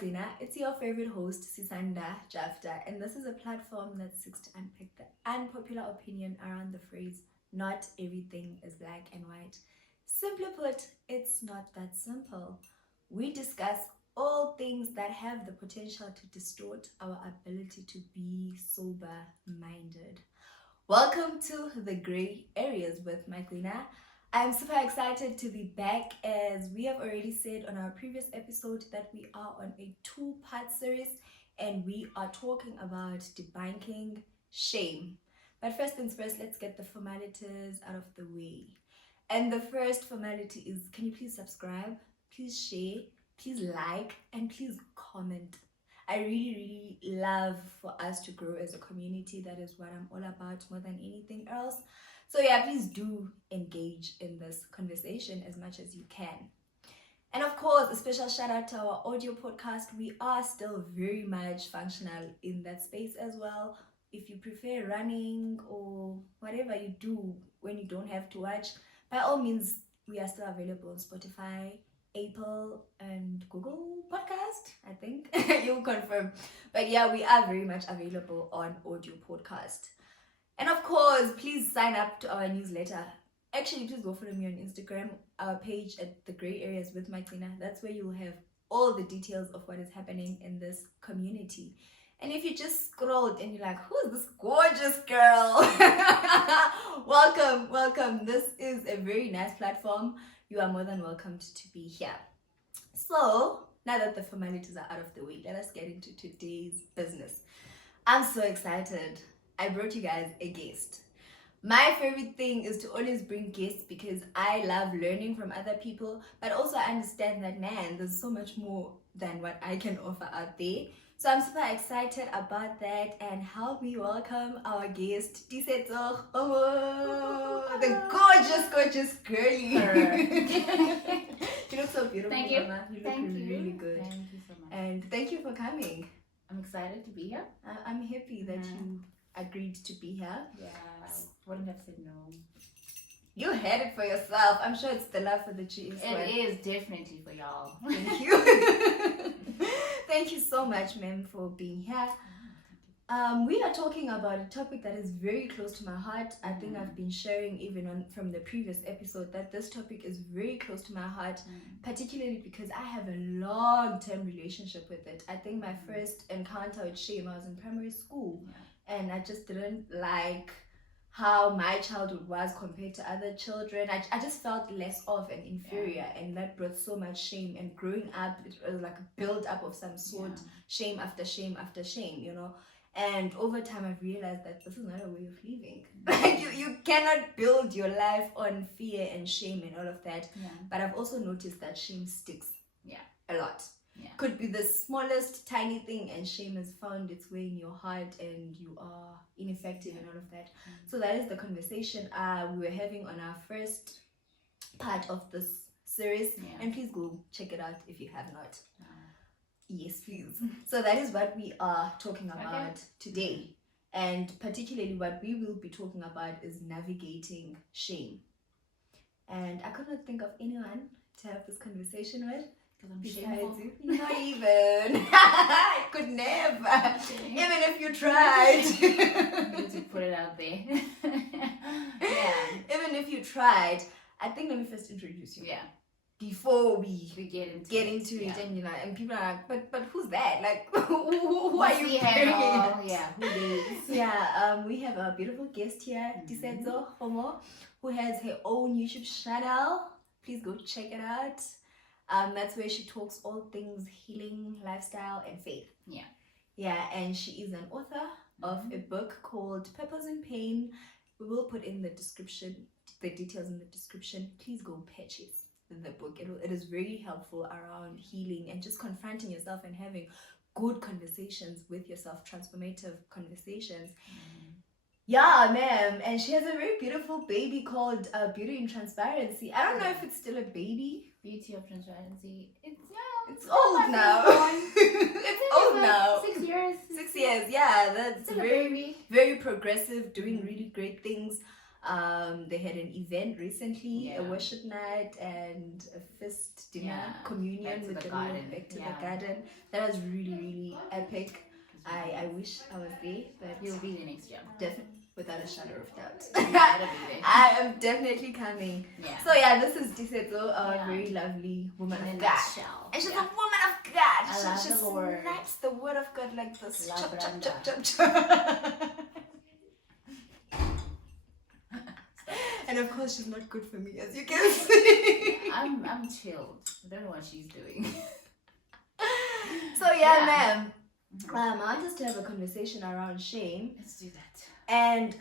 Magdalena. It's your favorite host, Sisanda Jafta, and this is a platform that seeks to unpick the unpopular opinion around the phrase, not everything is black and white. Simply put, it's not that simple. We discuss all things that have the potential to distort our ability to be sober-minded. Welcome to the Grey Areas with Magdalena. I'm super excited to be back, as we have already said on our previous episode that we are on a two-part series and we are talking about debunking shame. But first things first, let's get the formalities out of the way. And the first formality is, can you please subscribe, please share, please like, and please comment. I really love for us to grow as a community. That is what I'm all about more than anything else. So yeah, please do engage in this conversation as much as you can. And of course, a special shout out to our audio podcast. We are still very much functional in that space as well. If you prefer running or whatever you do when you don't have to watch, by all means, we are still available on Spotify, Apple, and Google Podcast, I think. You'll confirm. But yeah, we are very much available on audio podcast. And of course, please sign up to our newsletter. Actually, please go follow me on Instagram, our page at The Grey Areas with Magdalena. That's where you'll have all the details of what is happening in this community. And if you just scrolled and you're like, who's this gorgeous girl? Welcome. This is a very nice platform. You are more than welcome to be here. So, now that the formalities are out of the way, let us get into today's business. I'm so excited. I brought you guys a guest. My favorite thing is to always bring guests because I love learning from other people, but also I understand that, man, there's so much more than what I can offer out there. So I'm super excited about that, and help me welcome our guest, Tiisetso Kgomo, the gorgeous girlie. You look so beautiful, Thank you. Mama. You look Thank you. really good. Thank you so much. And thank you for coming. I'm excited to be here. I'm happy that you agreed to be here. Yeah, I wouldn't have said no. You had it for yourself. I'm sure it's the love for the cheese. It is definitely for y'all. Thank you. Thank you so much, ma'am, for being here. We are talking about a topic that is very close to my heart. I think I've been sharing even from the previous episode that this topic is very close to my heart, particularly because I have a long-term relationship with it. I think my first encounter with shame, I was in primary school, and I just didn't like how my childhood was compared to other children. I just felt less of and inferior, and that brought so much shame. And growing up, it was like a build up of some sort, shame after shame after shame, you know. And over time, I've realized that this is not a way of living. Like you cannot build your life on fear and shame and all of that. But I've also noticed that shame sticks a lot. Could be the smallest tiny thing, and shame has found its way in your heart and you are ineffective and all of that. So that is the conversation we were having on our first part of this series. And please go check it out if you have not. Yes, please. So that is what we are talking about today. And particularly what we will be talking about is navigating shame. And I could not think of anyone to have this conversation with. Because I'm shameful. You. Not even. I could never. Even if you tried. You need to put it out there. Even if you tried. I think let me first introduce you. Before we get into it, and you know, and people are like, but who's that? Like, who are you? Who is? We have a beautiful guest here, Tiisetso Kgomo, who has her own YouTube channel. Please go check it out. That's where she talks all things healing, lifestyle, and faith. And she is an author of a book called Purpose in Pain. We will put in the details in the description. Please go purchase the book. It is very helpful around healing and just confronting yourself and having good conversations with yourself, transformative conversations. Yeah, ma'am. And she has a very beautiful baby called Beauty in Transparency. I don't know if it's still a baby. Beauty of Transparency. It's old now. It's old now. 6 years. 6 years, yeah. That's Still a very, baby. very progressive, doing really great things. They had an event recently, a Yeah. worship night and a feast dinner, Yeah. communion Back to with the the garden. Lord, back to Yeah. the garden. That was really, really epic. It's really I nice. wish I was there, but You'll be there next year. definitely without a shadow of doubt. You better be there. I am definitely coming. Yeah. So yeah, this is Tiisetso, a Yeah. very lovely woman In a of God. nutshell. And she's Yeah. a woman of God. I She love just the word. snaps the word of God like this. La Chop, chop, Branda. chop, chop, chop. And of course, she's not good for me, as you can see. I'm chilled. I don't know what she's doing. So yeah, Yeah. ma'am. I want us to have a conversation around shame. Let's do that. And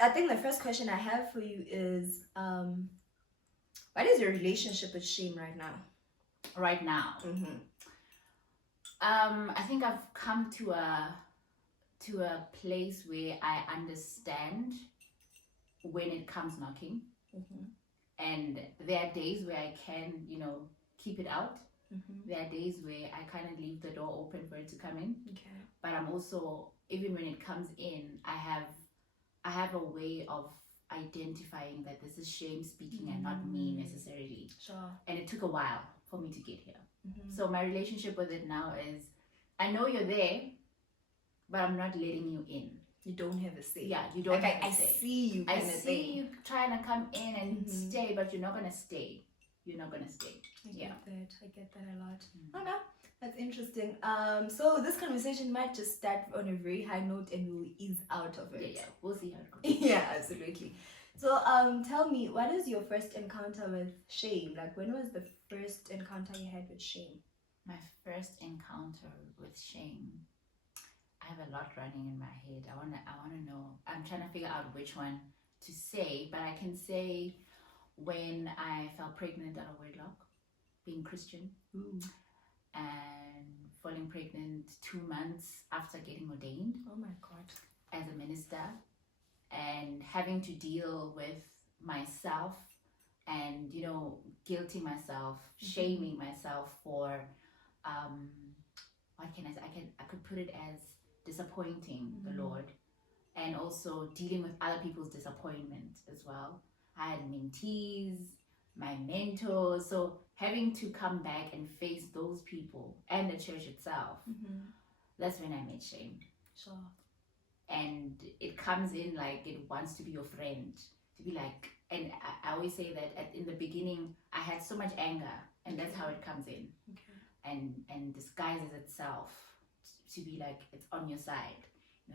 I think the first question I have for you is, what is your relationship with shame right now? Right now. Mm-hmm. I think I've come to a place where I understand when it comes knocking, Mm-hmm. and there are days where I can, keep it out. Mm-hmm. There are days where I kind of leave the door open for it to come in. Okay. But I'm also, even when it comes in, I have a way of identifying that this is shame speaking and not me necessarily. Sure. And it took a while for me to get here. Mm-hmm. So my relationship with it now is, I know you're there, but I'm not letting you in. You don't have a say. Yeah, you don't Like have I a say. see you. I Kind of see thing. you trying to come in and Mhm. stay, but you're not gonna stay. You're not gonna stay. I Yeah. get that a lot. Mm. Okay, that's interesting. So this conversation might just start on a very high note and we'll ease out of it. Yeah. We'll see how it goes. Yeah, absolutely. So tell me, what is your first encounter with shame? Like, when was the first encounter you had with shame? My first encounter with shame. I have a lot running in my head. I wanna know. I'm trying to figure out which one to say, but I can say when I fell pregnant out of wedlock, being Christian, Ooh. and falling pregnant 2 months after getting ordained Oh my God. as a minister, and having to deal with myself and guilting myself, shaming myself for what can I say? I could put it as disappointing the Lord, and also dealing with other people's disappointment as well. I had mentees, my mentors, so having to come back and face those people and the church itself, that's when I met shame. Sure. And it comes in like it wants to be your friend, to be like, and I always say that in the beginning I had so much anger, and that's how it comes in. Okay. And disguises itself to be like it's on your side.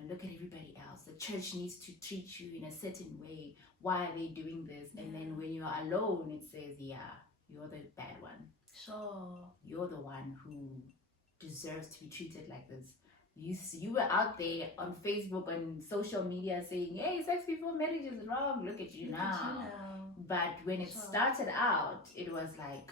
Look at everybody else. The church needs to treat you in a certain way. Why are they doing this? And then when you're alone, it says, yeah, you're the bad one. Sure. You're the one who deserves to be treated like this. You were out there on Facebook and social media saying, hey, sex before marriage is wrong. Look at you now. But when it started out, it was like,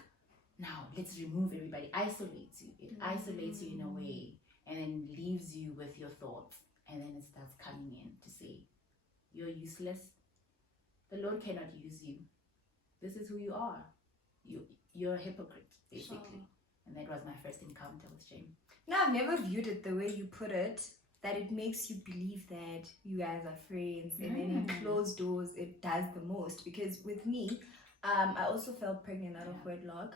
now let's remove everybody. Isolates you. It isolates you in a way, and then leaves you with your thoughts. And then it starts coming in to say, you're useless. The Lord cannot use you. This is who you are. You're a hypocrite, basically. Sure. And that was my first encounter with shame. No, I've never viewed it the way you put it, that it makes you believe that you guys are friends, and then in closed doors it does the most. Because with me, I also fell pregnant out of wedlock,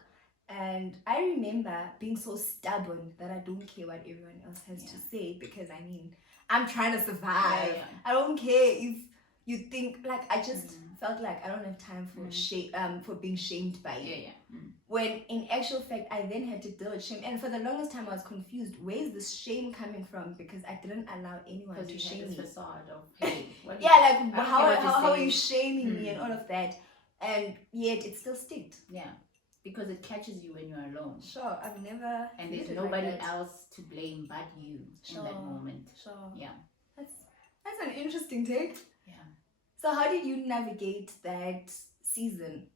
and I remember being so stubborn that I don't care what everyone else has to say, because I'm trying to survive. I don't care if you think, like, I just felt like I don't have time for shame, for being shamed by you. When in actual fact, I then had to deal with shame. And for the longest time, I was confused. Where is this shame coming from? Because I didn't allow anyone to shame me. Facade of, hey, how are you shaming me and all of that? And yet it still sticks. Yeah. Because it catches you when you're alone. Sure, I've never. And there's nobody else to blame but you in that moment. Sure. Yeah. That's an interesting take. Yeah. So how did you navigate that season?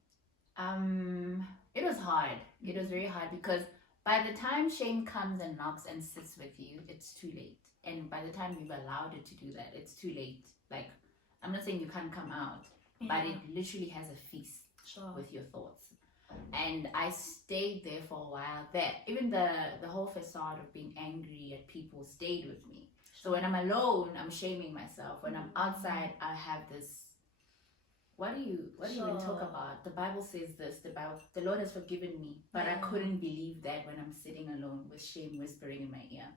It was hard. It was very hard, because by the time shame comes and knocks and sits with you, it's too late. And by the time you've allowed it to do that, it's too late. Like, I'm not saying you can't come out, but it literally has a feast with your thoughts. And I stayed there for a while. Even the whole facade of being angry at people stayed with me. So when I'm alone, I'm shaming myself. When I'm outside, I have this what do you even talk about? The Bible says this, the Lord has forgiven me, but I couldn't believe that when I'm sitting alone with shame whispering in my ear.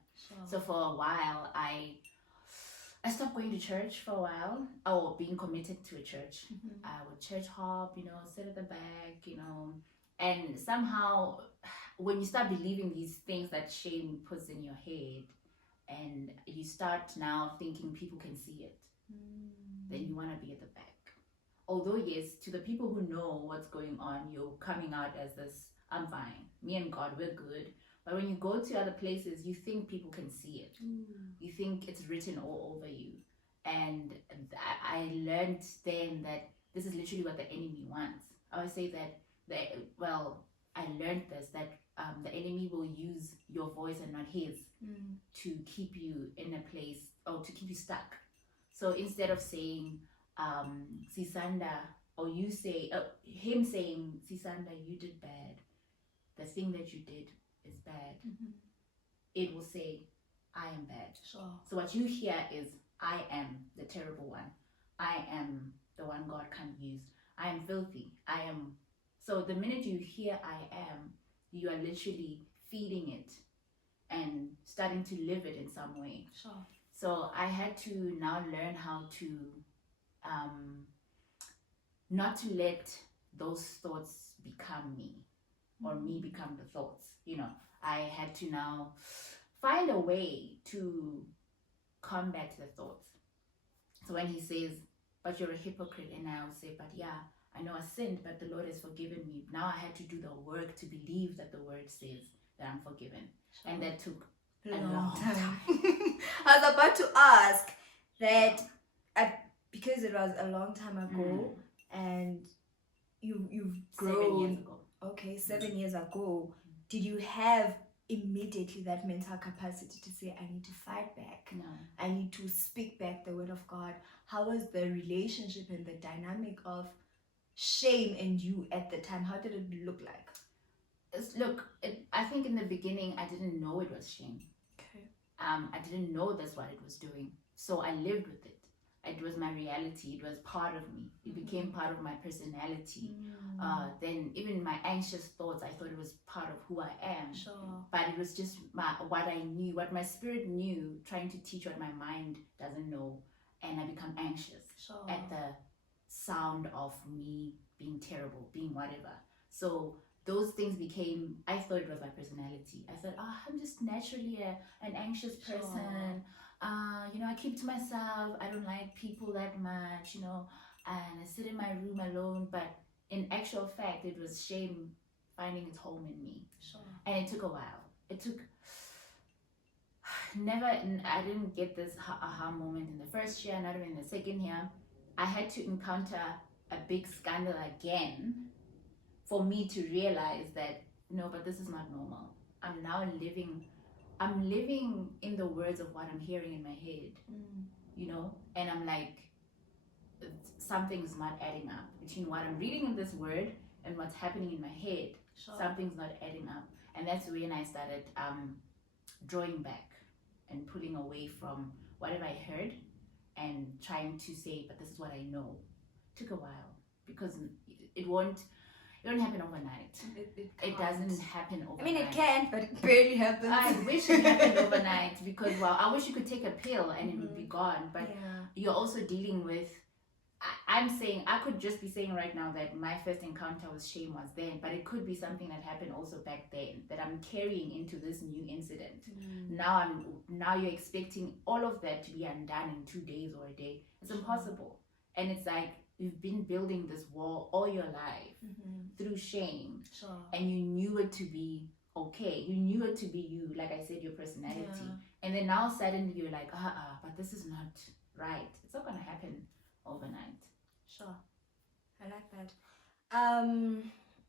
So for a while, I stopped going to church for a while, or being committed to a church. I would church hop, sit at the back, and somehow when you start believing these things that shame puts in your head, and you start now thinking people can see it, then you want to be at the back. Although yes, to the people who know what's going on, you're coming out as this, I'm fine, me and God, we're good. But when you go to other places, you think people can see it. You think it's written all over you. And I learned then that this is literally what the enemy wants. I always say that, I learned this, that the enemy will use your voice and not his to keep you in a place, or to keep you stuck. So instead of saying, Sisanda, or you say, him saying, Sisanda, you did bad, the thing that you did is bad, it will say, I am bad. So what you hear is, I am the terrible one, I am the one God can't use, I am filthy, I am. So the minute you hear I am, you are literally feeding it and starting to live it in some way. So I had to now learn how to not to let those thoughts become me, or me become the thoughts. I had to now find a way to combat the thoughts. So when he says, but you're a hypocrite, and I will say, but yeah, I know I sinned, but the Lord has forgiven me. Now I had to do the work to believe that the word says that I'm forgiven. And that took a long time. I was about to ask that, because it was a long time ago, and you've grown. 7 years ago. Okay, 7 years ago. Did you have immediately that mental capacity to say, I need to fight back? No. I need to speak back the word of God. How was the relationship and the dynamic of shame and you at the time? How did it look like? I think in the beginning, I didn't know it was shame. Okay. I didn't know that's what it was doing. So I lived with it. It was my reality. It was part of me. It became part of my personality. Then even my anxious thoughts, I thought it was part of who I am. But it was just what I knew, what my spirit knew, trying to teach what my mind doesn't know. And I become anxious at the sound of me being terrible, being whatever. So those things became, I thought it was my personality. I thought, I'm just naturally an anxious person. I keep to myself. I don't like people that much, and I sit in my room alone. But in actual fact, it was shame finding its home in me. And it took a while. It took I didn't get this aha moment in the first year, not even in the second year. I had to encounter a big scandal again for me to realize that, no, but this is not normal. I'm living in the words of what I'm hearing in my head, and I'm like, something's not adding up between what I'm reading in this word and what's happening in my head. Something's not adding up. And that's when I started drawing back and pulling away from whatever I heard and trying to say, but this is what I know. It took a while, because it won't happen overnight. It doesn't happen overnight. I mean, it can, but it barely happens. I wish it happened overnight, because, I wish you could take a pill and it would be gone. But you're also dealing with, I'm saying, I could just be saying right now that my first encounter with shame was then, but it could be something that happened also back then that I'm carrying into this new incident. Now you're expecting all of that to be undone in 2 days or a day. It's impossible. And it's like, you've been building this wall all your life through shame, and you knew it to be okay. You knew it to be you, like I said, your personality. And then now suddenly you're like, but this is not right. It's not going to happen overnight. I like that.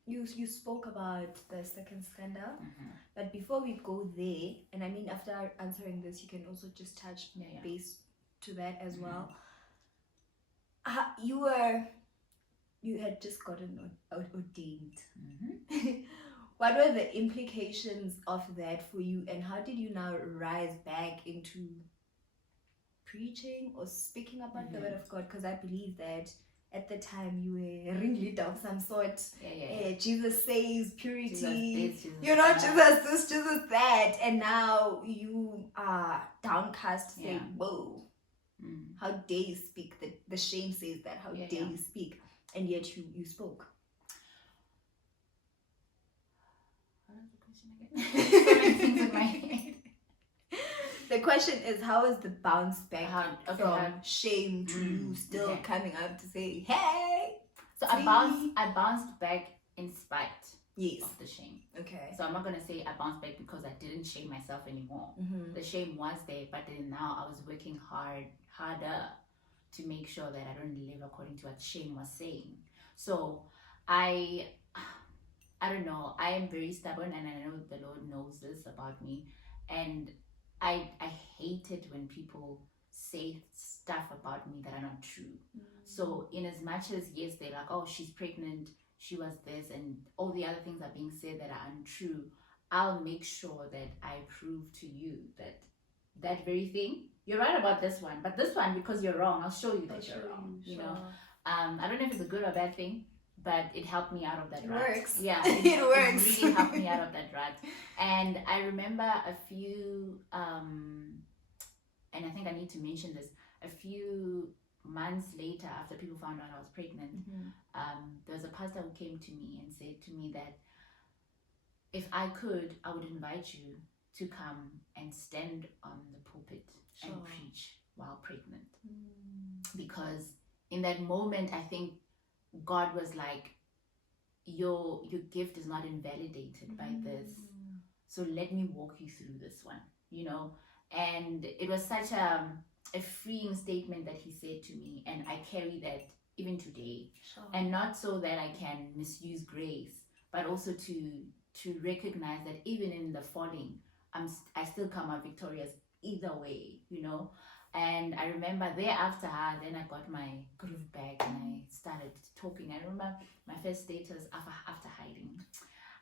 You spoke about the second scandal, but before we go there, and I mean, after answering this, you can also just touch base to that as well. You had just gotten ordained. What were the implications of that for you, and how did you now rise back into preaching or speaking about the word of God? Because I believe that at the time you were a ringleader of some sort. Yeah. Jesus says purity. Jesus this, Jesus this, Jesus that, and now you are downcast, saying, "Whoa, how dare you speak?" The shame says that. How dare you speak? And yet you spoke. What was the question again? So many things in my head. The question is, how is the bounce back from shame to you still coming up to say, "Hey"? So I bounced back in spite of the shame. Okay. So I'm not gonna say I bounced back because I didn't shame myself anymore. The shame was there, but then now I was working harder to make sure that I don't live according to what shame was saying. So I don't know. I am very stubborn, and I know the Lord knows this about me, and I hate it when people say stuff about me that are not true. So in as much as yes, they're like, oh, she's pregnant, she was this, and all the other things are being said that are untrue, I'll make sure that I prove to you that very thing, you're right about this one, but this one, because you're wrong, I'll show you that you're wrong. You know, I don't know if it's a good or bad thing, but it helped me out of that rut. It works. Yeah, it works. It really helped me out of that rut. And I remember a few, and I think I need to mention this, a few months later, after people found out I was pregnant, there was a pastor who came to me and said to me that if I could, I would invite you to come and stand on the pulpit and preach while pregnant. Because in that moment, I think God was like, your gift is not invalidated by this, so let me walk you through this one, you know. And it was such a freeing statement that he said to me, and I carry that even today. And not so that I can misuse grace, but also to recognize that even in the falling, I still come out victorious either way, you know. And I remember thereafter, then I got my groove back and I started talking. I remember my first status after hiding,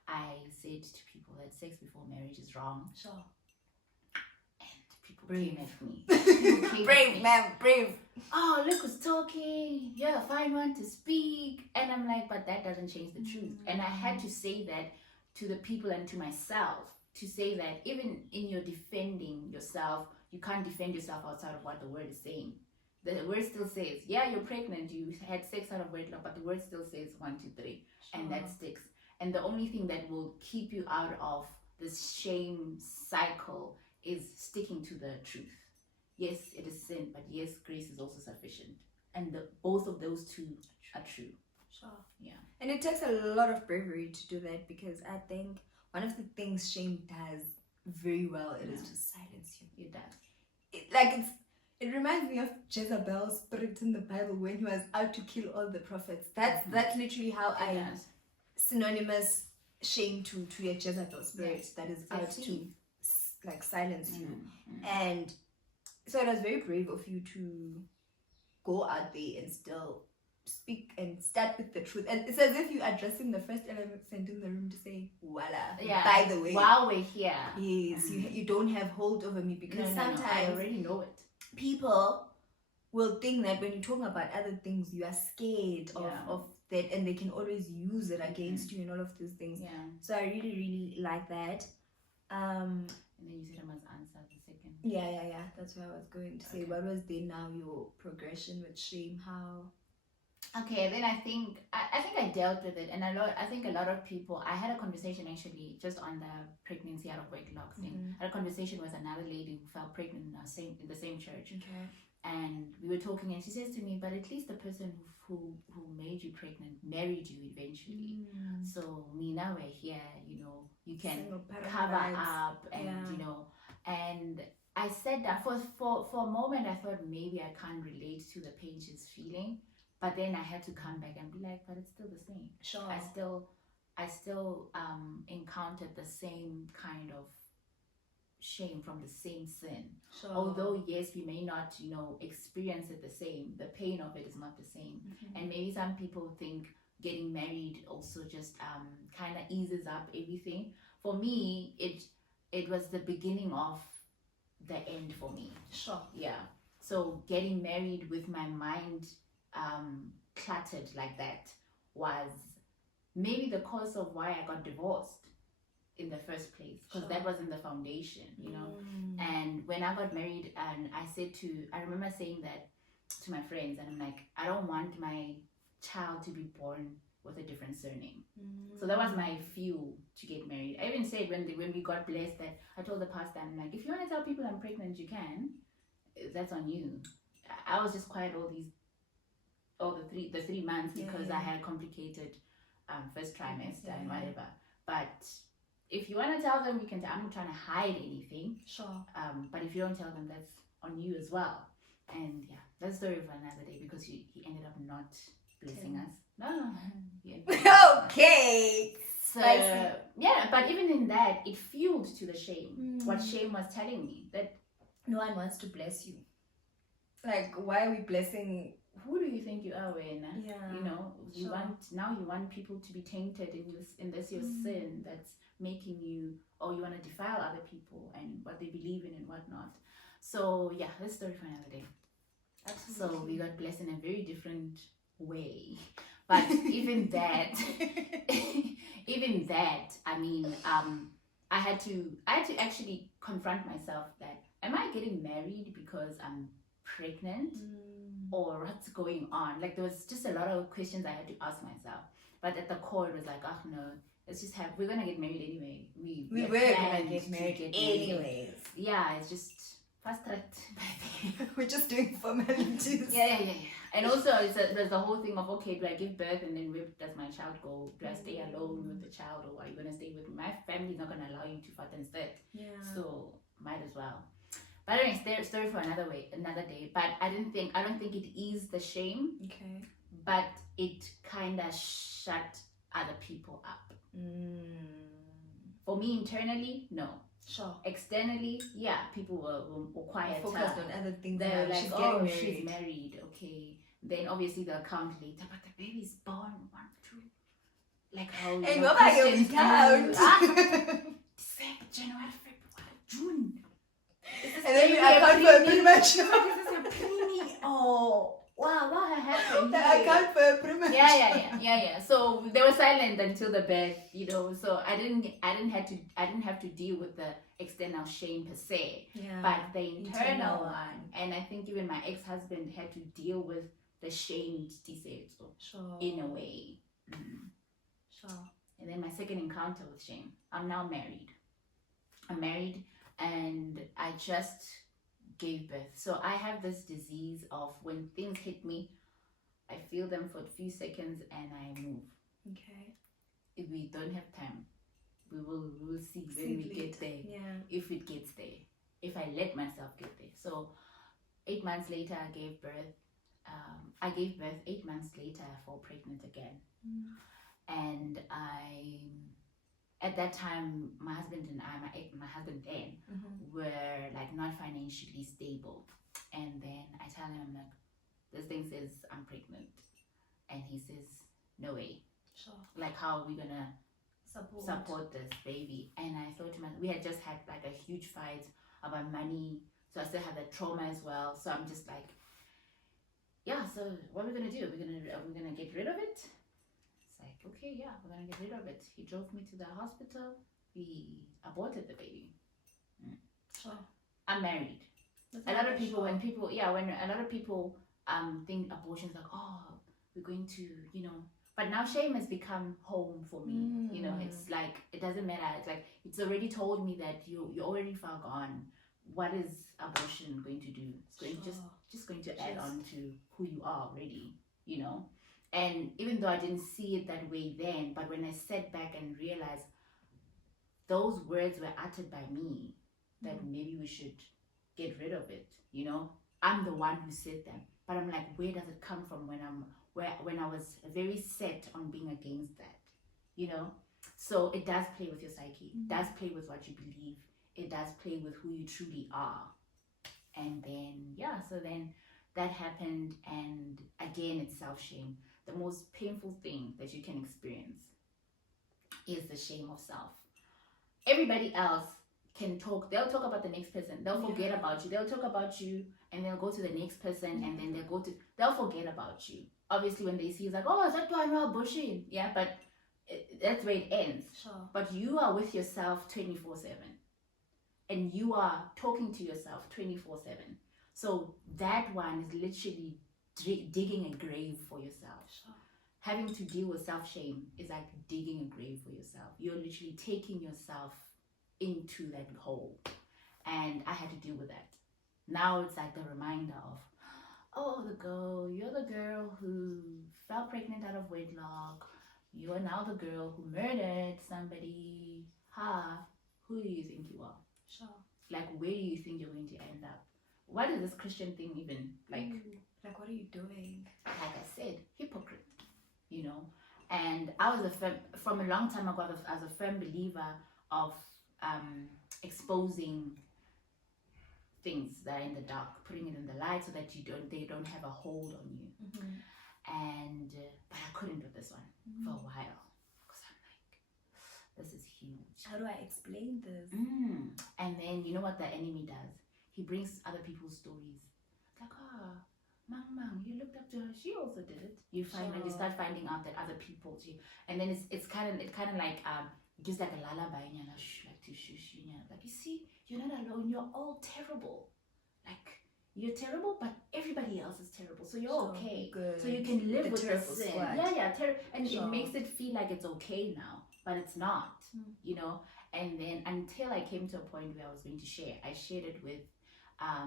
I said to people that sex before marriage is wrong. And people came at me. Brave, man, brave. Oh, look who's talking. You're a fine one to speak. And I'm like, but that doesn't change the truth. And I had to say that to the people and to myself, to say that even in your defending yourself, you can't defend yourself outside of what the word is saying. The word still says, yeah, you're pregnant, you had sex out of wedlock, but the word still says 1, 2, 3, and that sticks. And the only thing that will keep you out of this shame cycle is sticking to the truth. Yes, it is sin, but yes, grace is also sufficient. And both of those two are true. Yeah. And it takes a lot of bravery to do that, because I think one of the things shame does very well is to silence you. It does. It reminds me of Jezebel's spirit in the Bible when he was out to kill all the prophets. That's literally how I synonymous shame to a Jezebel spirit that is out to silence you. And so it was very brave of you to go out there and still speak and start with the truth. And it's as if you're addressing the first elephant in the room to say, voila, by the way, while we're here, yes, you don't have hold over me, because sometimes I already know it. People will think that when you're talking about other things, you are scared of that, and they can always use it against you and all of these things. So I really, really like that. And then you said I must answer the second. Yeah. That's what I was going to say. What was then now your progression with shame? How? Okay, then I think I dealt with it, and I think a lot of people. I had a conversation actually just on the pregnancy out of wedlock thing. I had a conversation with another lady who fell pregnant in the same church. Okay. And we were talking, and she says to me, "But at least the person who made you pregnant married you eventually. So now we're here. You know, you can cover up, and you know." And I said that for a moment, I thought maybe I can't relate to the pain she's feeling. But then I had to come back and be like, but it's still the same. Sure. I still encountered the same kind of shame from the same sin. Sure. Although yes, we may not, experience it the same. The pain of it is not the same. And maybe some people think getting married also just kind of eases up everything. For me, it was the beginning of the end for me. Sure. Yeah. So getting married with my mind cluttered like that was maybe the cause of why I got divorced in the first place, because that was in the foundation, you know. And when I got married, and I remember saying that to my friends, and I'm like, I don't want my child to be born with a different surname. So that was my fuel to get married. I even said when we got blessed, that I told the pastor, I'm like, if you want to tell people I'm pregnant, you can. That's on you. I was just quiet the 3 months because I had complicated first trimester and whatever. But if you want to tell them, you can. I'm not trying to hide anything. Sure. But if you don't tell them, that's on you as well. And yeah, that's a story for another day, because he ended up not blessing us. No. Okay. So yeah, but even in that, it fueled to the shame. What shame was telling me that no one wants to bless you. Like, why are we blessing? Who do you think you are, Wena? Yeah. You know, you want people to be tainted in this your sin that's making you, or you want to defile other people and what they believe in and whatnot. So yeah, that's a story for another day. Absolutely. So we got blessed in a very different way. But even that, I mean, I had to actually confront myself that, am I getting married because I'm pregnant, or what's going on? Like, there was just a lot of questions I had to ask myself. But at the core, it was like, oh no, we're gonna get married anyway. We were gonna get married anyways. Yeah, it's just fast track. We're just doing formalities. Yeah. And also, there's the whole thing of, okay, do I give birth and then where does my child go? Do I stay alone with the child, or are you gonna stay with me? My family's not gonna allow you to fat and sit. Yeah. So might as well. But anyway, story for another day. But I don't think it eased the shame. Okay. But it kind of shut other people up. For me internally, no. Sure. Externally, yeah, people were quiet. Focused on other things. They're like, she's married. Okay. Then obviously they'll count later, but the baby's born 1, 2. Like how? Hey, what about your count? December, January, February, June. And then you account for a premature. This is a preemie. Oh, wow, what happened? The account for a premature. Yeah. So they were silent until the birth, you know. So I didn't have to deal with the external shame per se, but the internal one. And I think even my ex-husband had to deal with the shamed Tiisetso, in a way. Sure. And then my second encounter with shame. I'm now married. And I just gave birth. So I have this disease of, when things hit me, I feel them for a few seconds and I move. Okay. If we don't have time, we will see when we get there. Yeah. If it gets there. If I let myself get there. So 8 months later, I gave birth. 8 months later, I fall pregnant again. And at that time, my husband and I, my husband then, were like not financially stable. And then I tell him, I'm like, this thing says I'm pregnant. And he says, no way. Sure. Like, how are we gonna support this baby? And I thought to myself, we had just had like a huge fight about money. So I still had that trauma as well. So I'm just like, yeah, so what are we gonna do? Are we gonna get rid of it? Like, okay, yeah, we're gonna get rid of it. He drove me to the hospital. We aborted the baby. Sure. I'm married. A lot of people, when a lot of people think abortion's like, oh, we're going to, you know. But now shame has become home for me. You know, it's like, it doesn't matter. It's like, it's already told me that you're already far gone. What is abortion going to do? It's going just going to add on to who you are already, you know. And even though I didn't see it that way then, but when I sat back and realized those words were uttered by me, that maybe we should get rid of it, you know. I'm the one who said them, but I'm like, where does it come from when I was very set on being against that, you know? So it does play with your psyche, it does play with what you believe, it does play with who you truly are. And then, so then that happened, and again, it's self-shame. The most painful thing that you can experience is the shame of self. Everybody else can talk. They'll talk about the next person. They'll forget about you. They'll talk about you, and they'll go to the next person, and then they'll forget about you. Obviously, when they see it's like, oh, is that why I'm not bushing? Yeah, but that's where it ends. Sure. But you are with yourself 24/7, and you are talking to yourself 24/7. So that one is literally digging a grave for yourself. Sure. Having to deal with self-shame is like digging a grave for yourself. You're literally taking yourself into that hole, and I had to deal with that. Now it's like the reminder of, oh, you're the girl who fell pregnant out of wedlock. You are now the girl who murdered somebody. Who do you think you are? Sure. Like, where do you think you're going to end up? What is this Christian thing even like? Like, what are you doing? Like I said, hypocrite, you know. And I was from a long time ago, I was a firm believer of exposing things that are in the dark, putting it in the light so that they don't have a hold on you. And but I couldn't do this one for a while because I'm like, this is huge. How do I explain this? And then you know what the enemy does? He brings other people's stories. It's like, Mang, you looked up to her. She also did it. You start finding out that other people. And then it's kind of like just like a lullaby, like, you see, you're not alone. You're all terrible. Like, you're terrible, but everybody else is terrible. So you're okay. Good. So you can live with the sin. Squad. And it makes it feel like it's okay now, but it's not. You know. And then until I came to a point where I was going to share, I shared it with a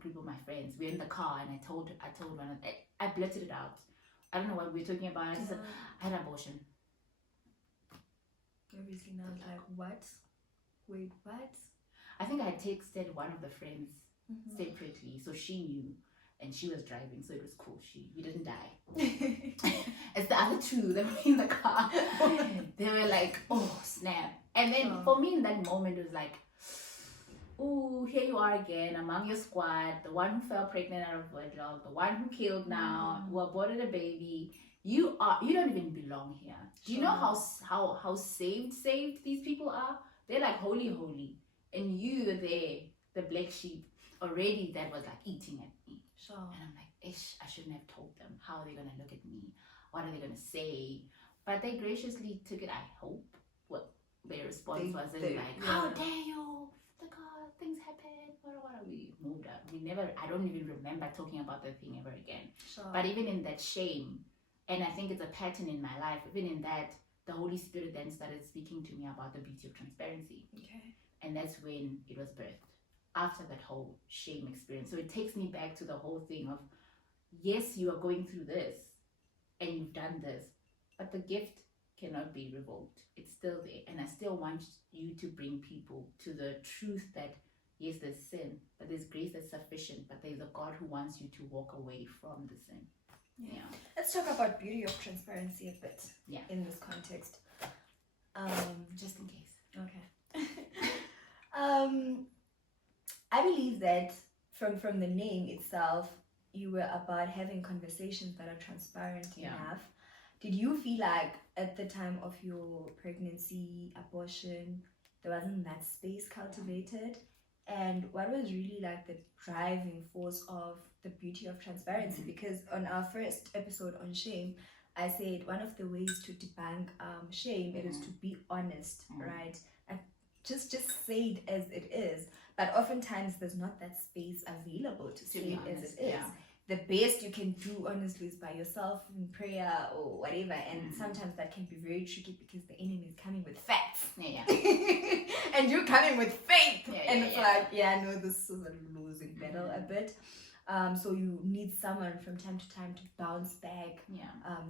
group of my friends. We're in the car, and I told one of them, I blurted it out. I don't know what we were talking about. I just said, I had an abortion. Obviously now it's like, what? Wait, what? I think I had texted one of the friends separately, so she knew, and she was driving, so it was cool. We didn't die. It's the other two that were in the car. They were like, oh snap. And then for me in that moment it was like, oh, here you are again among your squad, the one who fell pregnant out of wedlock, the one who killed now, who aborted a baby. You don't even belong here. Do you know how saved these people are? They're like holy, and you there, the black sheep already that was like eating at me. Sure. And I'm like, I shouldn't have told them. How are they gonna look at me? What are they gonna say? But they graciously took it. I hope. What their response wasn't like, how dare you? Things happen. What are we moved up? I don't even remember talking about that thing ever again. Sure. But even in that shame, and I think it's a pattern in my life, even in that, the Holy Spirit then started speaking to me about the beauty of transparency. Okay. And that's when it was birthed, after that whole shame experience. So it takes me back to the whole thing of, yes, you are going through this, and you've done this, but the gift cannot be revoked. It's still there. And I still want you to bring people to the truth that, yes, there's sin, but there's grace that's sufficient, but there's a God who wants you to walk away from the sin. Yeah. Let's talk about beauty of transparency a bit. Yeah. In this context. Just in case. Okay. I believe that from the name itself, you were about having conversations that are transparent enough. Did you feel like at the time of your pregnancy, abortion, there wasn't that space cultivated? And what was really like the driving force of the beauty of transparency? Because on our first episode on shame, I said one of the ways to debunk shame it is to be honest, right? And just say it as it is. But oftentimes there's not that space available to say it as it is. Yeah. The best you can do, honestly, is by yourself in prayer or whatever. And sometimes that can be very tricky because the enemy is coming with facts. Yeah. And you're coming with faith. It's like, no, this is a losing battle a bit. So you need someone from time to time to bounce back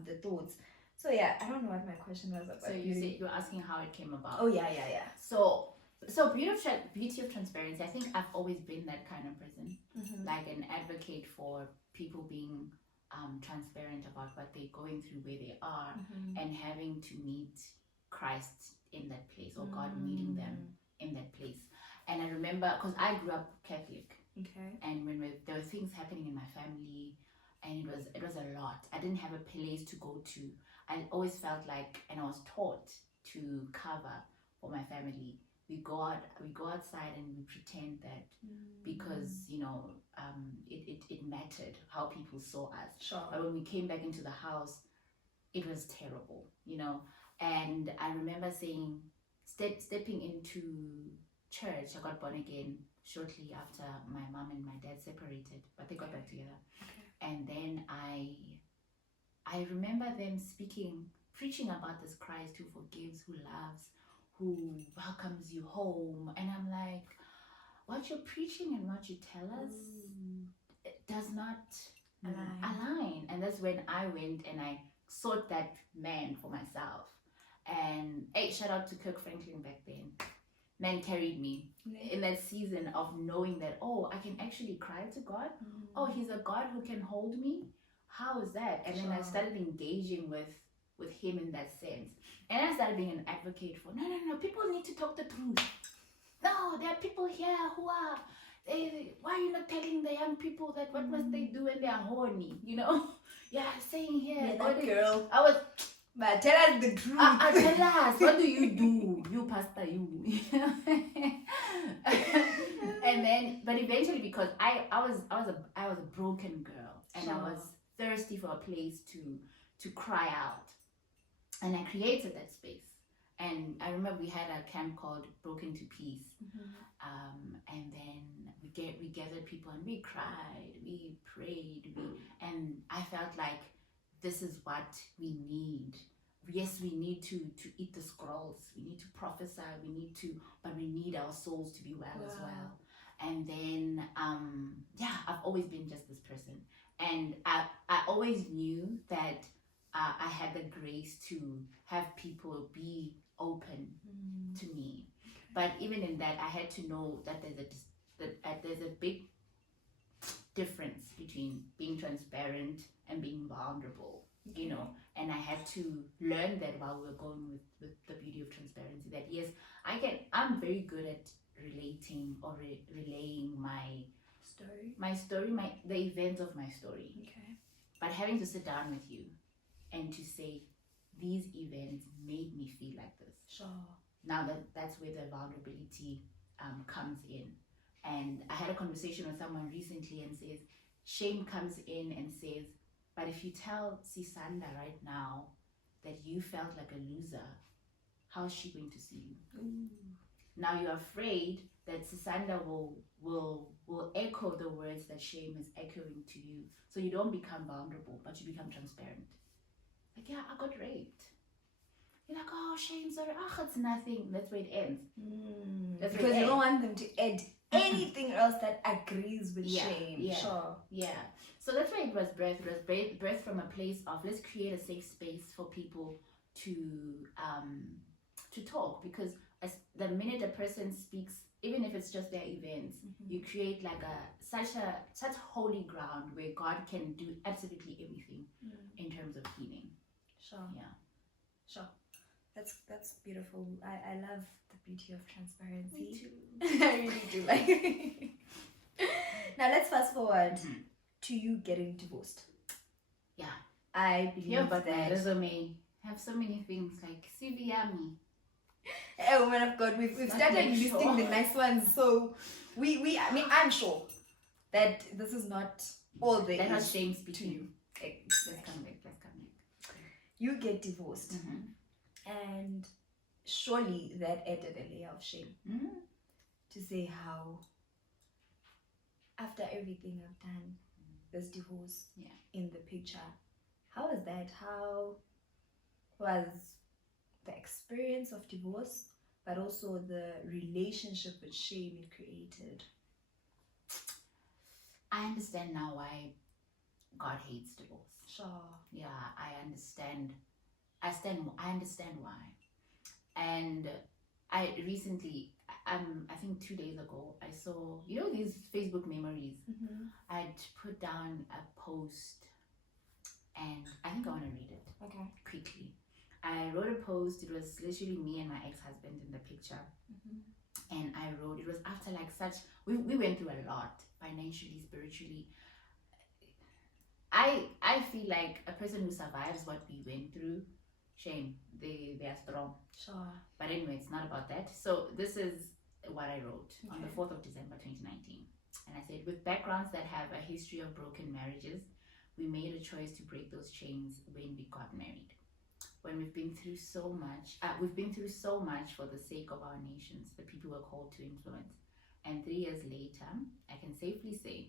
the thoughts. So I don't know what my question was about. So you said you were asking how it came about. Oh, yeah. So beauty of transparency, I think I've always been that kind of person, like an advocate for people being transparent about what they're going through, where they are, and having to meet Christ in that place, or God meeting them in that place. And I remember, because I grew up Catholic, and when there were things happening in my family, and it was a lot. I didn't have a place to go to. I always felt like, and I was taught to cover for my family we go outside and we pretend that because it mattered how people saw us. Sure. But when we came back into the house, it was terrible, And I remember saying, stepping into church, I got born again shortly after my mom and my dad separated, but they got back together. Okay. And then I remember them preaching about this Christ who forgives, who loves, who welcomes you home. And I'm like, what you're preaching and what you tell us it does not align. And that's when I went and I sought that man for myself. And hey, shout out to Kirk Franklin back then. Man carried me in that season of knowing that, I can actually cry to God. He's a God who can hold me. How is that? And then I started engaging with him in that sense. And I started being an advocate for, no, people need to talk the truth. No, there are people here who are, why are you not telling the young people that what must they do when they are horny, Yeah, saying here. Yeah, that girl. I was... But tell us the truth. Tell us, what do you do? You pastor, you. And then, but eventually, because I was a broken girl, and I was thirsty for a place to cry out, and I created that space. And I remember we had a camp called Broken to Peace, and then we gathered people and we cried, we prayed, and I felt like this is what we need. Yes, we need to eat the scrolls, we need to prophesy, but we need our souls to be well as well. And then I've always been just this person, and I always knew that I had the grace to have people be open to me. But even in that, I had to know that there's a big difference between being transparent and being vulnerable, and I had to learn that while we were going with the beauty of transparency, that yes, I'm very good at relating or relaying my story, the events of my story. Okay. But having to sit down with you and to say, these events made me feel like this. Sure. Now that's where the vulnerability comes in. And I had a conversation with someone recently and says, shame comes in and says, but if you tell Sisanda right now that you felt like a loser, how is she going to see you? Now you're afraid that Sisanda will echo the words that shame is echoing to you. So you don't become vulnerable, but you become transparent. Like, yeah, I got raped. You're like, oh, shame, sorry. It's nothing. That's where it ends. Because you don't want them to add anything else that agrees with shame. Yeah. Sure. Yeah. So that's why it was birth. It was birth from a place of, let's create a safe space for people to talk. Because the minute a person speaks, even if it's just their events, you create like such holy ground where God can do absolutely everything in terms of healing. Sure. Yeah. Sure. That's beautiful. I love the beauty of transparency. Me too. I really do like it. Now let's fast forward to you getting divorced. Yeah. I believe but that my resume have so many things like CV Yami. Hey, woman of God, we've started listing the nice ones. So I mean, I'm sure that this is not all there That has is shame to speaking. you. Let's come back. You get divorced, and surely that added a layer of shame to say how, after everything I've done, there's divorce in the picture. How is that? How was the experience of divorce, but also the relationship with shame it created? I understand now why God hates divorce. Sure. Yeah, I understand. I understand why. And I recently, I think 2 days ago, I saw, these Facebook memories. I'd put down a post, and I think I want to read it. Okay. Quickly. I wrote a post. It was literally me and my ex-husband in the picture. And I wrote, it was after like we went through a lot, financially, spiritually. I feel like a person who survives what we went through shame. They are strong. Sure. But anyway, it's not about that. So this is what I wrote on the 4th of December 2019. And I said, with backgrounds that have a history of broken marriages, we made a choice to break those chains when we got married. When we've been through so much for the sake of our nations, the people we're called to influence. And 3 years later, I can safely say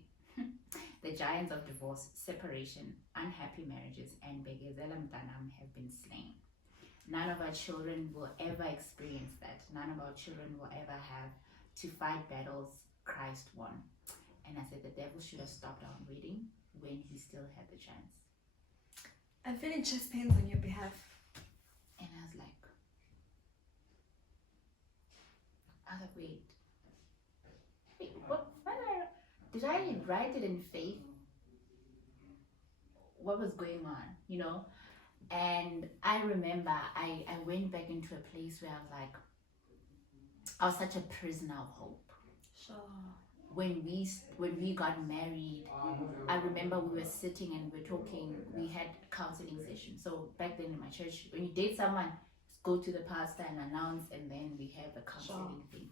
the giants of divorce, separation, unhappy marriages, and begezela mtanam have been slain. None of our children will ever experience that. None of our children will ever have to fight battles Christ won. And I said the devil should have stopped our wedding when he still had the chance. I'm feeling chest pains on your behalf. And I was like, wait, what? Did I write it in faith? What was going on, you know? And I remember I went back into a place where I was like, I was such a prisoner of hope. Sure. When we got married, I remember we were sitting and we were talking. We had counseling sessions. So back then in my church, when you date someone, go to the pastor and announce, and then we have a counseling thing.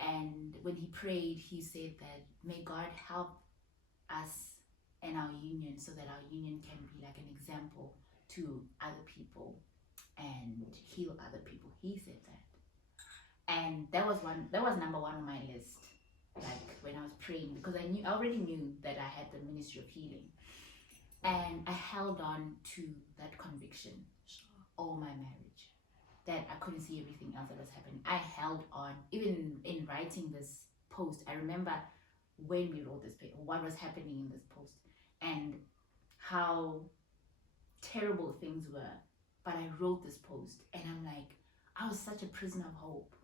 And when he prayed, he said that may God help us and our union so that our union can be like an example to other people and heal other people. He said that, and that was number one on my list. Like when I was praying, because I already knew that I had the ministry of healing, and I held on to that conviction all my marriage, that I couldn't see everything else that was happening. I held on, even in writing this post. I remember when we wrote this paper, what was happening in this post, and how terrible things were. But I wrote this post, and I'm like, I was such a prisoner of hope.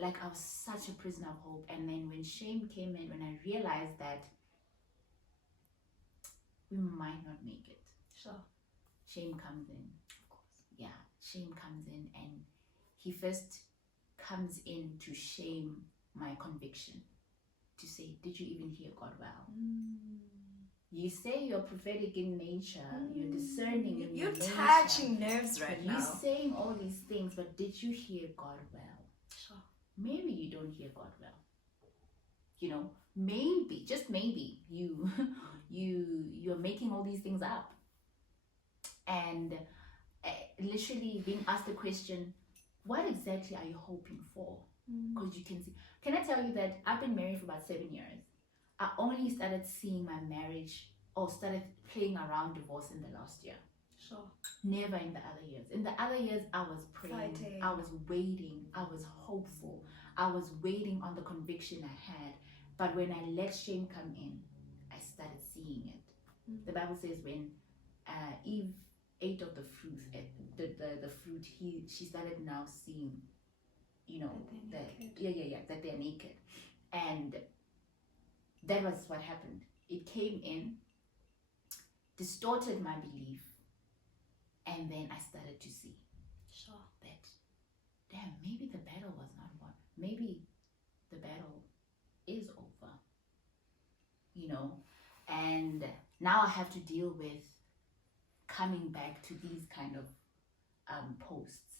Like I was such a prisoner of hope. And then when shame came in, when I realized that we might not make it. Sure. Shame comes in. Of course. Yeah, shame comes in, and he first comes in to shame my conviction. To say, did you even hear God well? You say you're prophetic in nature, you're discerning in your nature. You're touching nerves right now. You're saying all these things, but did you hear God well? Sure. Maybe you don't hear God well. You know, maybe, just maybe, you're making all these things up. And literally being asked the question, what exactly are you hoping for? Because you can see. Can I tell you that I've been married for about 7 years. I only started seeing my marriage or started playing around divorce in the last year. Sure. Never in the other years. In the other years, I was praying. Fighting. I was waiting. I was hopeful. I was waiting on the conviction I had. But when I let shame come in, I started seeing it. The Bible says when Eve ate of the fruit, the fruit, she started now seeing, you know, that they're naked. And that was what happened. It came in, distorted my belief, and then I started to see that, damn, maybe the battle was not won. Maybe the battle is over, you know. And now I have to deal with coming back to these kind of posts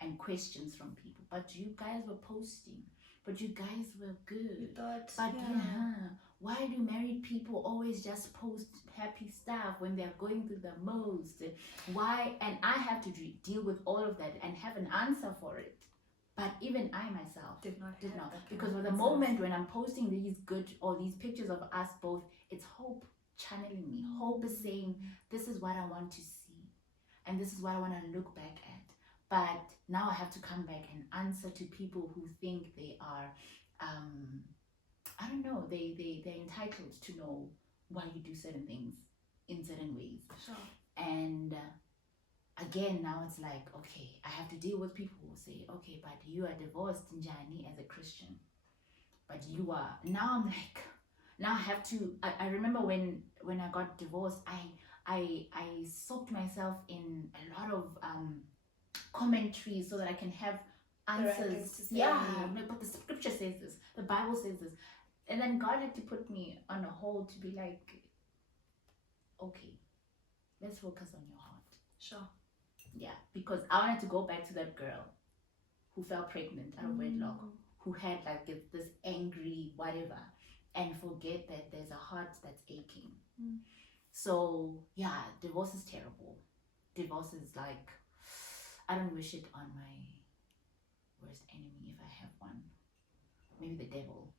and questions from people. But you guys were posting. But you guys were good. You thought, but why do married people always just post happy stuff when they're going through the most? Why? And I have to deal with all of that and have an answer for it. But even I myself did not. Because for the moment when I'm posting these good or these pictures of us both, it's hope channeling me. Hope is saying, this is what I want to see. And this is what I want to look back at. But now I have to come back and answer to people who think they are, I don't know, they're entitled to know why you do certain things in certain ways. Sure. And again, now it's like, okay, I have to deal with people who say, okay, but you are divorced, Njani, as a Christian. But you are, now I'm like, now I have to, I remember when I got divorced, I soaked myself in a lot of commentary so that I can have answers. Yeah, but the scripture says this, the Bible says this. And then God had to put me on a hold to be like, okay, let's focus on your heart. Sure. Yeah, because I wanted to go back to that girl who fell pregnant out of wedlock, who had like this angry whatever, and forget that there's a heart that's aching. So yeah, divorce is terrible. Divorce is like, I don't wish it on my worst enemy if I have one. Maybe the devil.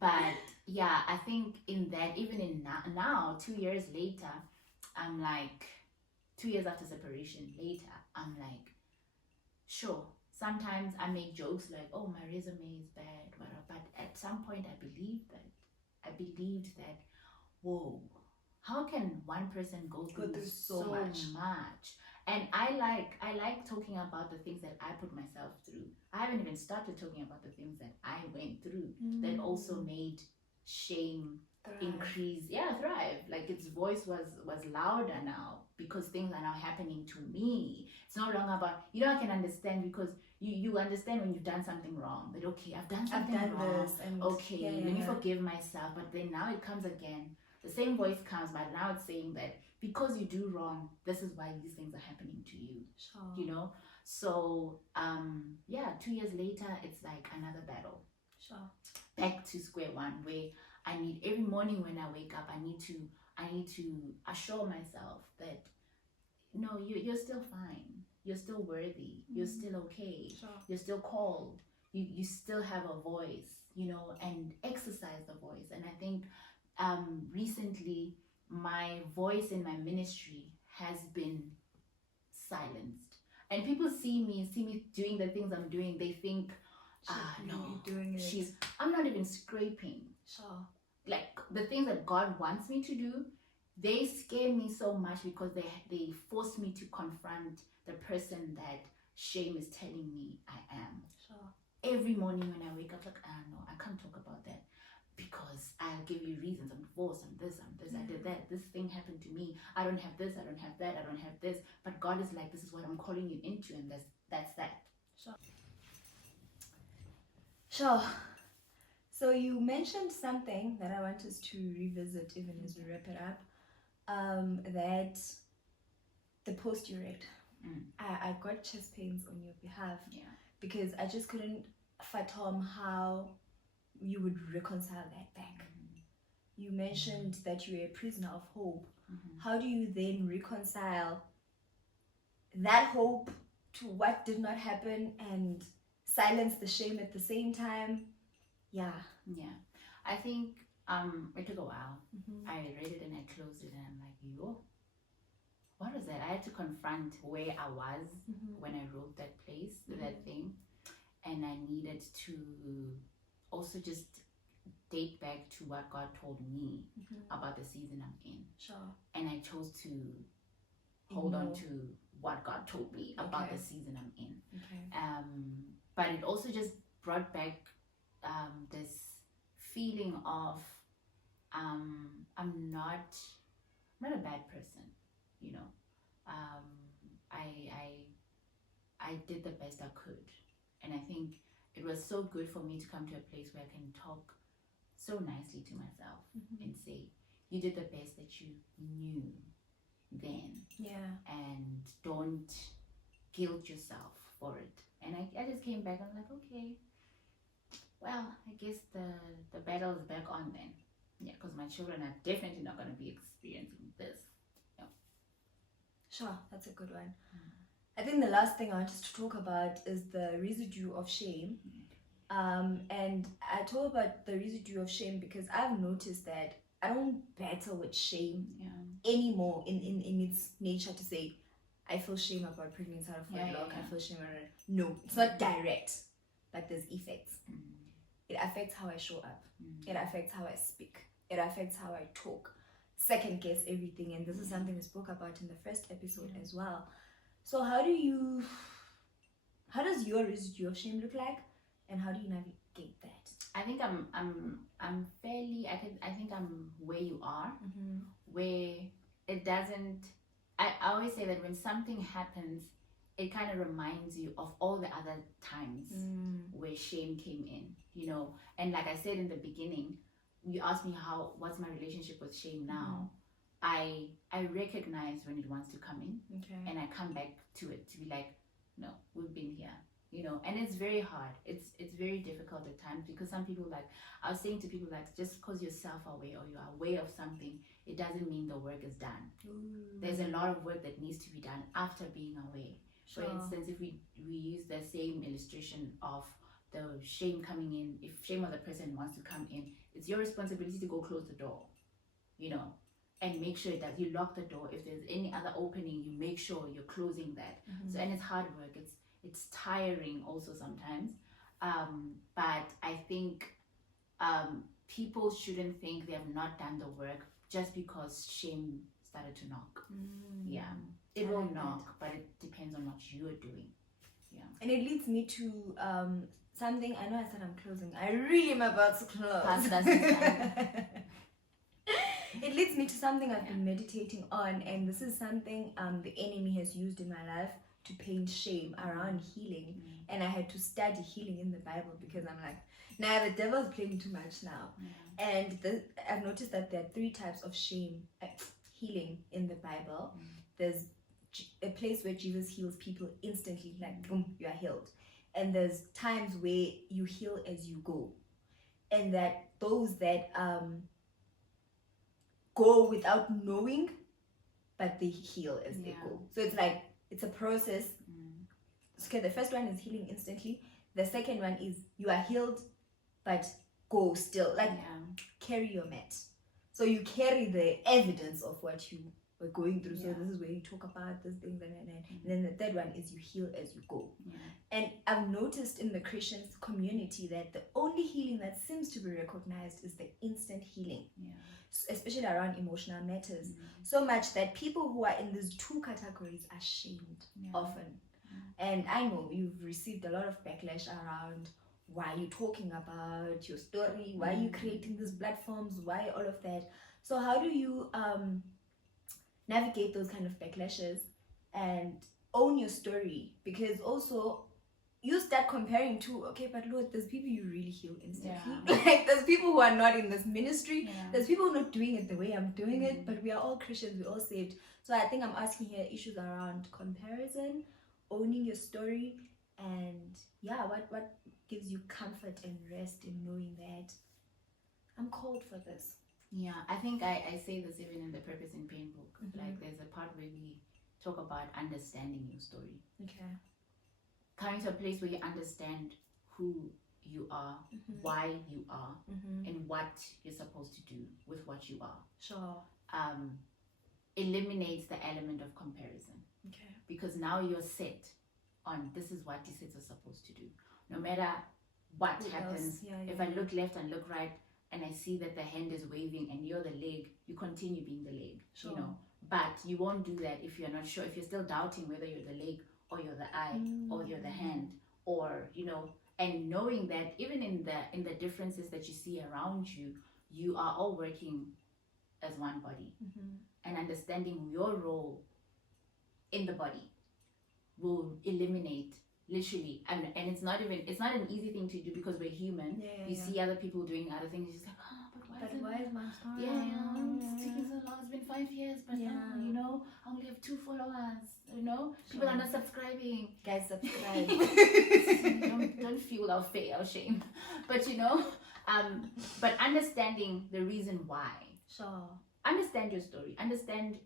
But yeah, I think in that, even in now 2 years later, I'm like, 2 years after separation later, I'm like, sure, sometimes I make jokes like, oh, my resume is bad, whatever. But at some point I believed that, whoa, how can one person go through so much? And I like talking about the things that I put myself through. I haven't even started talking about the things that I went through that also made shame thrive. Like its voice was louder now because things are now happening to me. It's no longer about, I can understand because you understand when you've done something wrong, that okay, I've done wrong, this, and okay, let me forgive myself. But then now it comes again, the same voice comes, but now it's saying that because you do wrong, this is why these things are happening to you. Sure. So 2 years later, it's like another battle. Sure. Back to square one, where I need, every morning when I wake up, I need to assure myself that no, you're still fine, you're still worthy, you're still okay, you're still called, you still have a voice, and exercise the voice. And I think recently my voice in my ministry has been silenced, and people see me doing the things I'm doing. They think, no, doing it. I'm not even scraping. Sure. Like the things that God wants me to do, they scare me so much because they force me to confront the person that shame is telling me I am. Sure. Every morning when I wake up, like, no, I can't talk about that because I'll give you reasons. I'm divorced, I'm this, I did that, this thing happened to me, I don't have this, I don't have that, I don't have this. But God is like, this is what I'm calling you into, and that's that. Sure. So you mentioned something that I want us to revisit even as we wrap it up. That the post you read, I got chest pains on your behalf. Yeah. Because I just couldn't fathom how you would reconcile that back. You mentioned that you were a prisoner of hope. How do you then reconcile that hope to what did not happen and silence the shame at the same time? Yeah. I think it took a while. I read it and I closed it and I'm like, yo, what was that? I had to confront where I was when I wrote that place, that thing. And I needed to also just date back to what God told me about the season I'm in. Sure. And I chose to hold on to what God told me about the season I'm in. But it also just brought back this feeling of I'm not a bad person, I did the best I could, and I think it was so good for me to come to a place where I can talk so nicely to myself and say, you did the best that you knew then, and don't guilt yourself for it. And I just came back and I'm like, okay, well, I guess the battle is back on then. Yeah, because my children are definitely not going to be experiencing this. Sure, that's a good one. I think the last thing I want us to talk about is the residue of shame. And I talk about the residue of shame because I've noticed that I don't battle with shame anymore in its nature to say, I feel shame about pregnancy out of wedlock, I feel shame about it. No, it's not direct, but there's effects. It affects how I show up. It affects how I speak. It affects how I talk. Second guess everything. And this is something we spoke about in the first episode as well. So how does your residue of shame look like? And how do you navigate that? I think I'm fairly, I think I'm where you are, where it doesn't, I always say that when something happens, it kind of reminds you of all the other times where shame came in, and like I said in the beginning, you asked me what's my relationship with shame now. I recognize when it wants to come in, Okay. and I come back to it to be like, no, we've been here, you know. And it's very hard. It's very difficult at times, because some people, like I was saying to people, like, just because you're self-aware or you're aware of something, it doesn't mean the work is done. Ooh. There's a lot of work that needs to be done after being aware. Sure. For instance, if we use the same illustration of the shame coming in, if shame of the person wants to come in, it's your responsibility to go close the door, you know, and make sure that you lock the door. If there's any other opening, you make sure you're closing that. So, and it's hard work. It's tiring also sometimes. But I think people shouldn't think they have not done the work just because shame started to knock. Yeah, it will knock, but it depends on what you're doing. Yeah. And it leads me to something. I know I said I'm closing. I really am about to close. It leads me to something I've been meditating on, and this is something the enemy has used in my life to paint shame around healing. And I had to study healing in the Bible, because I'm like, nah, the devil's playing too much now. And I've noticed that there are 3 types of shame, healing in the Bible. There's a place where Jesus heals people instantly, like boom, you are healed. And there's times where you heal as you go, and that those that go without knowing, but they heal as they go. So it's like, it's a process. Okay, the first one is healing instantly. The second one is you are healed, but go still, like carry your mat. So you carry the evidence of what you were going through. So this is where you talk about these things, and then the third one is you heal as you go. And I've noticed in the Christian community that the only healing that seems to be recognized is the instant healing, especially around emotional matters. So much that people who are in these 2 categories are shamed often. And I know you've received a lot of backlash around, why are you talking about your story? Why are you creating these platforms? Why all of that? So how do you navigate those kind of backlashes and own your story? Because also you start comparing to, okay, but Lord, there's people you really heal instantly. Like, there's people who are not in this ministry. There's people not doing it the way I'm doing it, but we are all Christians, we're all saved. So I think I'm asking here issues around comparison, owning your story, and what gives you comfort and rest in knowing that I'm called for this. I think I say this even in the Purpose in Pain book. Like, there's a part where we talk about understanding your story. Okay. Coming to a place where you understand who you are, why you are, and what you're supposed to do with what you are. Sure. Eliminates the element of comparison. Okay. Because now you're set on, this is what Tiisetso is supposed to do. No matter what happens, if I look left and look right, and I see that the hand is waving and you're the leg, you continue being the leg, you know. But you won't do that if you're not sure, if you're still doubting whether you're the leg or you're the eye or you're the hand, or, you know. And knowing that even in the differences that you see around you, you are all working as one body. And understanding your role in the body will eliminate, literally, and it's not an easy thing to do, because we're human. You see other people doing other things, you're just like, oh, why is my story? It's taking so long. It's been 5 years, but you know, I only have 2 followers. You know, people are not subscribing. Guys, subscribe. don't feel our fear or shame, but you know, but understanding the reason why. Sure. Understand your story. Understand.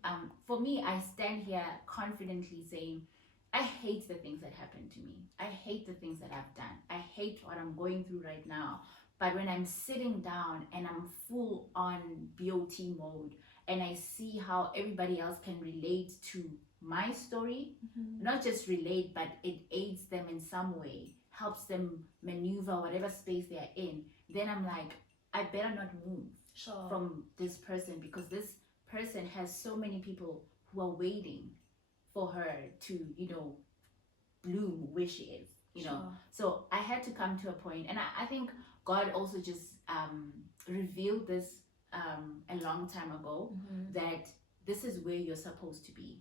For me, I stand here confidently saying, I hate the things that happened to me. I hate the things that I've done. I hate what I'm going through right now. But when I'm sitting down and I'm full on BOT mode, and I see how everybody else can relate to my story, not just relate, but it aids them in some way, helps them maneuver whatever space they're in, then I'm like, I better not move from this person, because this person has so many people who are waiting for her to, you know, bloom where she is, you know. So I had to come to a point, and I think God also just revealed this a long time ago, that this is where you're supposed to be.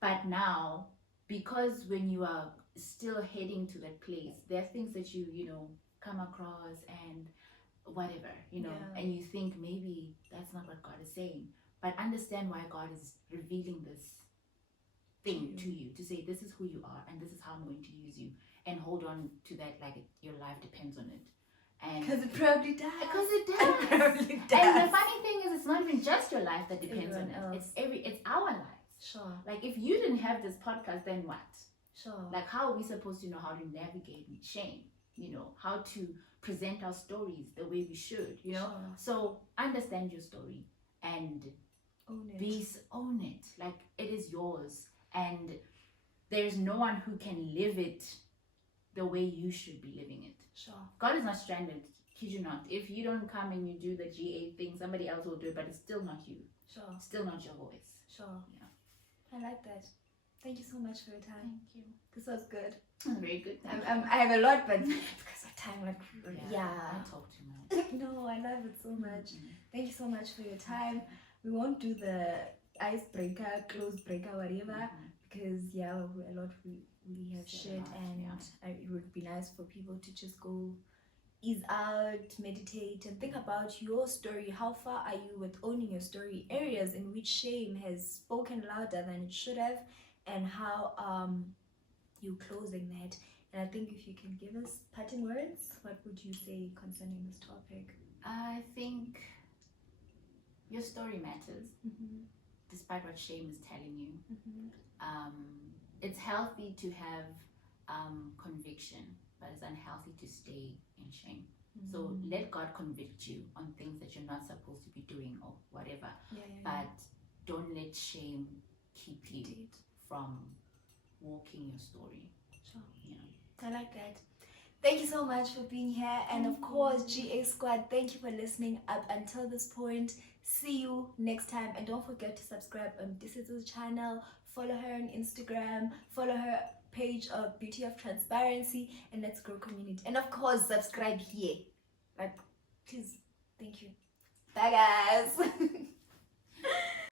But now, because when you are still heading to that place, there are things that you know, come across and whatever, you know, and you think maybe that's not what God is saying. but understand why God is revealing this thing to you, to say this is who you are and this is how I'm going to use you, and hold on to that like your life depends on it. And because it probably does. Because it does. It probably does. And the funny thing is, it's not even just your life that depends on Everyone it. else. It's our lives. Sure. Like if you didn't have this podcast, then what? Sure. Like how are we supposed to know how to navigate shame? You know, how to present our stories the way we should, you know? Sure. So understand your story and own it. Like it is yours, and there's no one who can live it the way you should be living it. Sure. God is not stranded. Kid you not. If you don't come and you do the GA thing, somebody else will do it, but it's still not you. Sure. Still not your voice. Sure. Yeah. I like that. Thank you so much for your time. Thank you. This was good. Very good. I have a lot, but because of time, like, yeah. I talk too much. No, I love it so much. Mm-hmm. Thank you so much for your time. We won't do the icebreaker, close breaker, whatever, because a lot we have shared, and it would be nice for people to just go ease out, meditate, and think about your story. How far are you with owning your story? Areas in which shame has spoken louder than it should have, and how you closing that. And I think if you can give us parting words, what would you say concerning this topic? I think your story matters, despite what shame is telling you. It's healthy to have conviction, but it's unhealthy to stay in shame. So let God convict you on things that you're not supposed to be doing or whatever. But don't let shame keep you from walking your story. Sure. Yeah. I like that. Thank you so much for being here. And of course, GA Squad, thank you for listening up until this point. See you next time. And don't forget to subscribe on Tiisetso's channel. Follow her on Instagram. Follow her page of Beauty of Transparency. And let's grow community. And of course, subscribe here. Like, please. Thank you. Bye, guys.